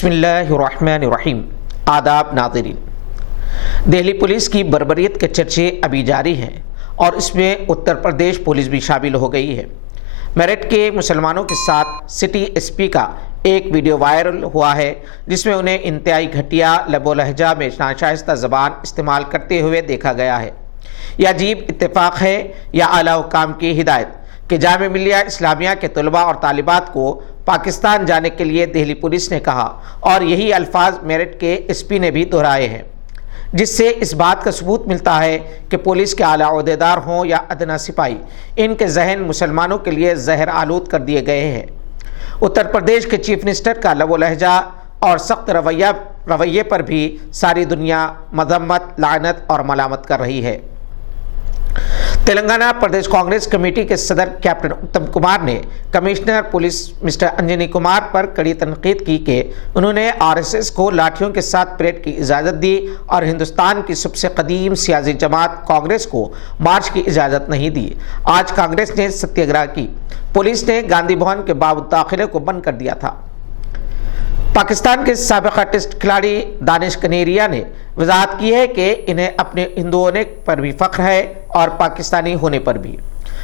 بسم اللہ الرحمن الرحیم۔ آداب ناظرین، دہلی پولیس کی بربریت کے چرچے ابھی جاری ہیں اور اس میں اتر پردیش پولیس بھی شامل ہو گئی ہے۔ میرٹھ کے مسلمانوں کے ساتھ سٹی ایس پی کا ایک ویڈیو وائرل ہوا ہے جس میں انہیں انتہائی گھٹیا لب و لہجہ میں ناشائستہ زبان استعمال کرتے ہوئے دیکھا گیا ہے۔ یہ عجیب اتفاق ہے یا اعلیٰ حکام کی ہدایت کہ جامعہ ملیہ اسلامیہ کے طلباء اور طالبات کو پاکستان جانے کے لیے دہلی پولیس نے کہا اور یہی الفاظ میرٹھ کے ایس پی نے بھی دہرائے ہیں، جس سے اس بات کا ثبوت ملتا ہے کہ پولیس کے اعلیٰ عہدیدار ہوں یا ادنیٰ سپاہی، ان کے ذہن مسلمانوں کے لیے زہر آلود کر دیے گئے ہیں۔ اتر پردیش کے چیف منسٹر کا لب و لہجہ اور سخت رویے پر بھی ساری دنیا مذمت، لعنت اور ملامت کر رہی ہے۔ تلنگانہ پردیش کانگریس کمیٹی کے صدر کیپٹن اتم کمار نے commissioner police mister Anjani Kumar پر کڑی تنقید کی کہ انہوں نے RSS کو لاٹھیوں کے ساتھ پریڈ کی اجازت دی اور ہندوستان کی سب سے قدیم سیاسی جماعت کانگریس کو مارچ کی اجازت نہیں دی۔ آج کانگریس نے ستیہ گرہ کی، پولیس نے گاندھی بھون کے باب داخلے کو بند کر دیا تھا۔ پاکستان کے سابقہ ٹیسٹ کھلاڑی دانش کنیریا نے وضاحت کی ہے کہ انہیں اپنے ہندو ہونے پر بھی فخر ہے اور پاکستانی ہونے پر بھی۔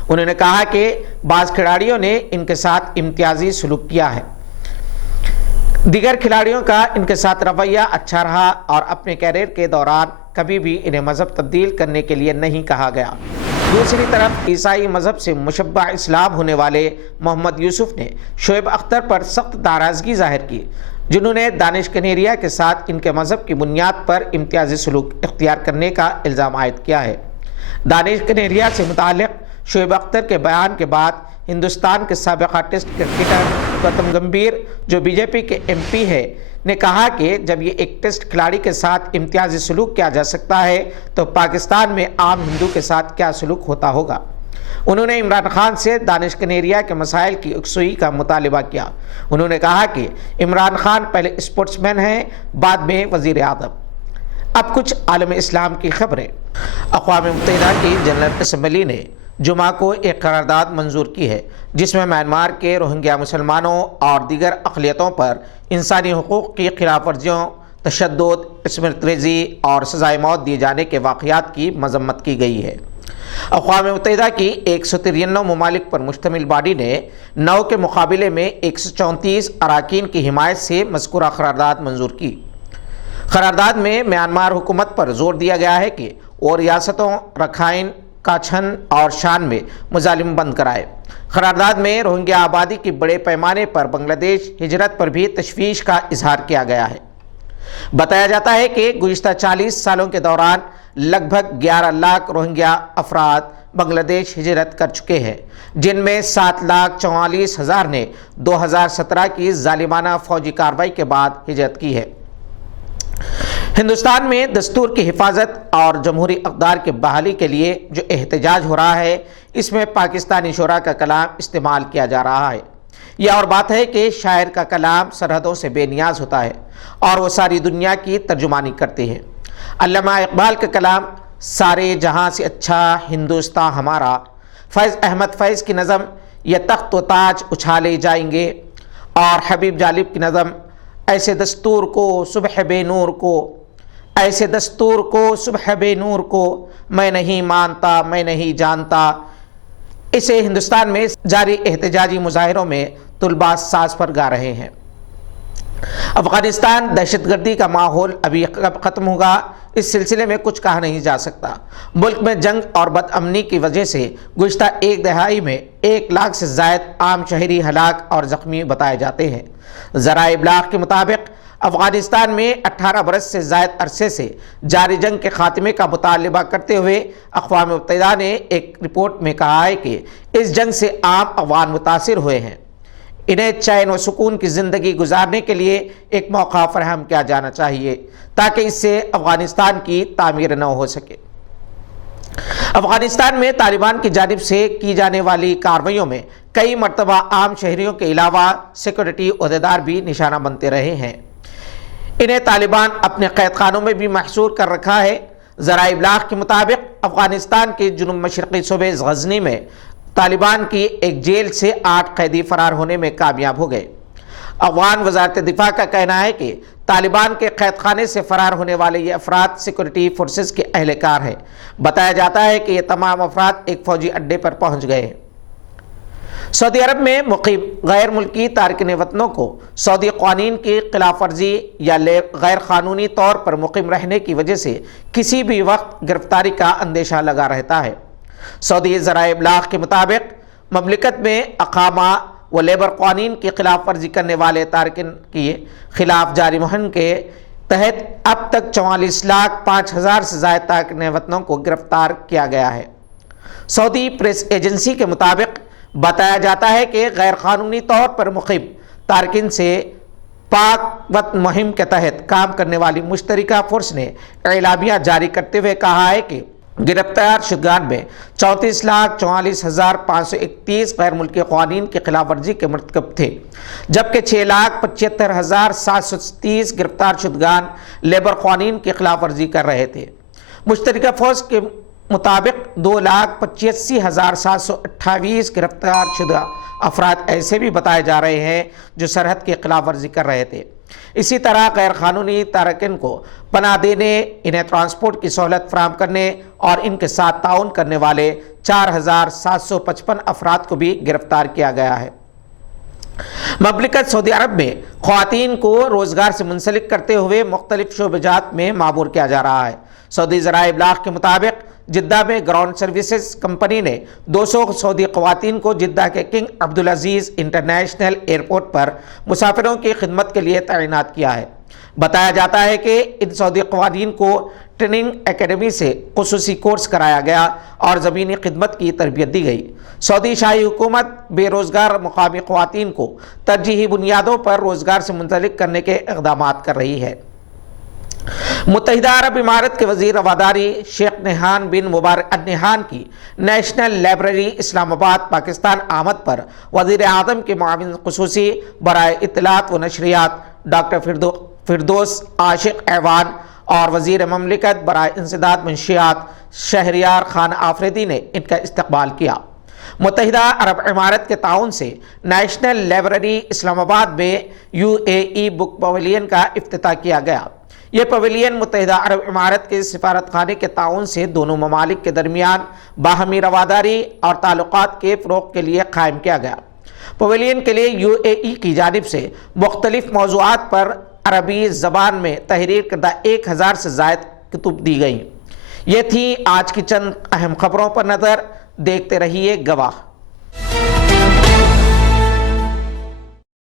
انہوں نے کہا کہ بعض کھلاڑیوں نے ان کے ساتھ امتیازی سلوک کیا ہے، دیگر کھلاڑیوں کا ان کے ساتھ رویہ اچھا رہا اور اپنے کیریئر کے دوران کبھی بھی انہیں مذہب تبدیل کرنے کے لیے نہیں کہا گیا۔ دوسری طرف عیسائی مذہب سے مشبہ اسلام ہونے والے محمد یوسف نے شعیب اختر پر سخت ناراضگی ظاہر کی، جنہوں نے دانش کنیریا کے ساتھ ان کے مذہب کی بنیاد پر امتیازی سلوک اختیار کرنے کا الزام عائد کیا ہے۔ دانش کنیریا سے متعلق شعیب اختر کے بیان کے بعد ہندوستان کے سابقہ ٹیسٹ کرکٹر گوتم گمبھیر، جو BJP کے MP ہے، نے کہا کہ جب یہ ایک ٹیسٹ کھلاڑی کے ساتھ امتیازی سلوک کیا جا سکتا ہے تو پاکستان میں عام ہندو کے ساتھ کیا سلوک ہوتا ہوگا۔ انہوں نے عمران خان سے دانش کنیریا کے مسائل کی یکسوئی کا مطالبہ کیا۔ انہوں نے کہا کہ عمران خان پہلے اسپورٹس مین ہیں، بعد میں وزیر اعظم۔ اب کچھ عالم اسلام کی خبریں۔ اقوام متحدہ کی جنرل اسمبلی نے جمعہ کو ایک قرارداد منظور کی ہے جس میں میانمار کے روہنگیا مسلمانوں اور دیگر اقلیتوں پر انسانی حقوق کی خلاف ورزیوں، تشدد، عصمت ریزی اور سزائے موت دیے جانے کے واقعات کی مذمت کی گئی ہے۔ اقوام متحدہ کی 193 ممالک پر مشتمل باڈی نے 9 کے مقابلے میں 134 اراکین کی حمایت سے مذکورہ قرارداد منظور کی۔ قرارداد میں میانمار حکومت پر زور دیا گیا ہے کہ وہ ریاستوں رکھائن، کاچھن اور شان میں مظالم بند کرائے۔ قرارداد میں روہنگیا آبادی کی بڑے پیمانے پر بنگلہ دیش ہجرت پر بھی تشویش کا اظہار کیا گیا ہے۔ بتایا جاتا ہے کہ گزشتہ 40 سالوں کے دوران لگ بھگ 11 لاکھ روہنگیا افراد بنگلہ دیش ہجرت کر چکے ہیں، جن میں 7,44,000 نے 2017 کی ظالمانہ فوجی کارروائی کے بعد ہجرت کی ہے۔ ہندوستان میں دستور کی حفاظت اور جمہوری اقدار کی بحالی کے لیے جو احتجاج ہو رہا ہے، اس میں پاکستانی شعراء کا کلام استعمال کیا جا رہا ہے۔ یہ اور بات ہے کہ شاعر کا کلام سرحدوں سے بے نیاز ہوتا ہے اور وہ ساری دنیا کی ترجمانی کرتے ہیں۔ علامہ اقبال کا کلام سارے جہاں سے اچھا ہندوستان ہمارا، فیض احمد فیض کی نظم یہ تخت و تاج اچھالے جائیں گے، اور حبیب جالب کی نظم ایسے دستور کو صبح بے نور کو، ایسے دستور کو صبح بے نور کو میں نہیں مانتا میں نہیں جانتا، اسے ہندوستان میں جاری احتجاجی مظاہروں میں طلباء ساز پر گا رہے ہیں۔ افغانستان دہشت گردی کا ماحول ابھی کب ختم ہوگا، اس سلسلے میں کچھ کہا نہیں جا سکتا۔ ملک میں جنگ اور بد امنی کی وجہ سے گزشتہ ایک دہائی میں 1 لاکھ سے زائد عام شہری ہلاک اور زخمی بتائے جاتے ہیں۔ ذرائع ابلاغ کے مطابق افغانستان میں 18 برس سے زائد عرصے سے جاری جنگ کے خاتمے کا مطالبہ کرتے ہوئے اقوام متحدہ نے ایک رپورٹ میں کہا ہے کہ اس جنگ سے عام افغان متاثر ہوئے ہیں، انہیں چین و سکون کی زندگی گزارنے کے لیے ایک موقع فراہم کیا جانا چاہیے تاکہ اس سے افغانستان کی تعمیر نہ ہو سکے۔ افغانستان میں طالبان کی جانب سے کی جانے والی کارروائیوں میں کئی مرتبہ عام شہریوں کے علاوہ سیکورٹی عہدیدار بھی نشانہ بنتے رہے ہیں۔ انہیں طالبان اپنے قید خانوں میں بھی محصور کر رکھا ہے۔ ذرائع ابلاغ کے مطابق افغانستان کے جنوب مشرقی صوبے غزنی میں طالبان کی ایک جیل سے 8 قیدی فرار ہونے میں کامیاب ہو گئے۔ افغان وزارت دفاع کا کہنا ہے کہ طالبان کے قید خانے سے فرار ہونے والے یہ افراد سیکورٹی فورسز کے اہلکار ہیں۔ بتایا جاتا ہے کہ یہ تمام افراد ایک فوجی اڈے پر پہنچ گئے ہیں۔ سعودی عرب میں مقیم غیر ملکی تارکین وطنوں کو سعودی قوانین کی خلاف ورزی یا غیر قانونی طور پر مقیم رہنے کی وجہ سے کسی بھی وقت گرفتاری کا اندیشہ لگا رہتا ہے۔ سعودی ذرائع ابلاغ کے مطابق مملکت میں اقامہ و لیبر قوانین کی خلاف ورزی کرنے والے تارکین کے خلاف جاری مہم کے تحت اب تک 44,05,000 سے زائد تارکین وطنوں کو گرفتار کیا گیا ہے۔ سعودی پریس ایجنسی کے مطابق بتایا جاتا ہے کہ غیر قانونی طور پر مقیم تارکین سے پاک وطن مہم کے تحت کام کرنے والی مشترکہ فورس نے اعلامیہ جاری کرتے ہوئے کہا ہے کہ گرفتار شدگان میں 34,44,531 غیر ملکی قوانین کی خلاف ورزی کے مرتکب تھے، جبکہ 6,75,730 گرفتار شدگان لیبر قوانین کی خلاف ورزی کر رہے تھے۔ مشترکہ فورس کے مطابق 2,85,728 گرفتار شدہ افراد ایسے بھی بتائے جا رہے ہیں جو سرحد کی خلاف ورزی کر رہے تھے۔ اسی طرح غیر قانونی تارکین کو پناہ دینے، انہیں ٹرانسپورٹ کی سہولت فراہم کرنے اور ان کے ساتھ تعاون کرنے والے 4,755 افراد کو بھی گرفتار کیا گیا ہے۔ مملکت سعودی عرب میں خواتین کو روزگار سے منسلک کرتے ہوئے مختلف شعبہ جات میں معمور کیا جا رہا ہے۔ سعودی ذرائع ابلاغ کے مطابق جدہ میں گراؤنڈ سروسز کمپنی نے 200 سعودی خواتین کو جدہ کے کنگ عبدالعزیز انٹرنیشنل ایئرپورٹ پر مسافروں کی خدمت کے لیے تعینات کیا ہے۔ بتایا جاتا ہے کہ ان سعودی خواتین کو ٹریننگ اکیڈمی سے خصوصی کورس کرایا گیا اور زمینی خدمت کی تربیت دی گئی۔ سعودی شاہی حکومت بے روزگار مقامی خواتین کو ترجیحی بنیادوں پر روزگار سے منسلک کرنے کے اقدامات کر رہی ہے۔ متحدہ عرب امارات کے وزیر رواداری شیخ نہان بن مبارک النہان کی نیشنل لائبریری اسلام آباد پاکستان آمد پر وزیر اعظم کے معاون خصوصی برائے اطلاعات و نشریات ڈاکٹر فردوس عاشق ایوان اور وزیر مملکت برائے انسداد منشیات شہریار خان آفریدی نے ان کا استقبال کیا۔ متحدہ عرب امارات کے تعاون سے نیشنل لائبریری اسلام آباد میں UAE بک پویلین کا افتتاح کیا گیا۔ یہ پویلین متحدہ عرب امارات کے سفارت خانے کے تعاون سے دونوں ممالک کے درمیان باہمی رواداری اور تعلقات کے فروغ کے لیے قائم کیا گیا۔ پویلین کے لیے UAE کی جانب سے مختلف موضوعات پر عربی زبان میں تحریر کردہ 1,000 سے زائد کتب دی گئیں۔ یہ تھی آج کی چند اہم خبروں پر نظر، دیکھتے رہیے گواہ۔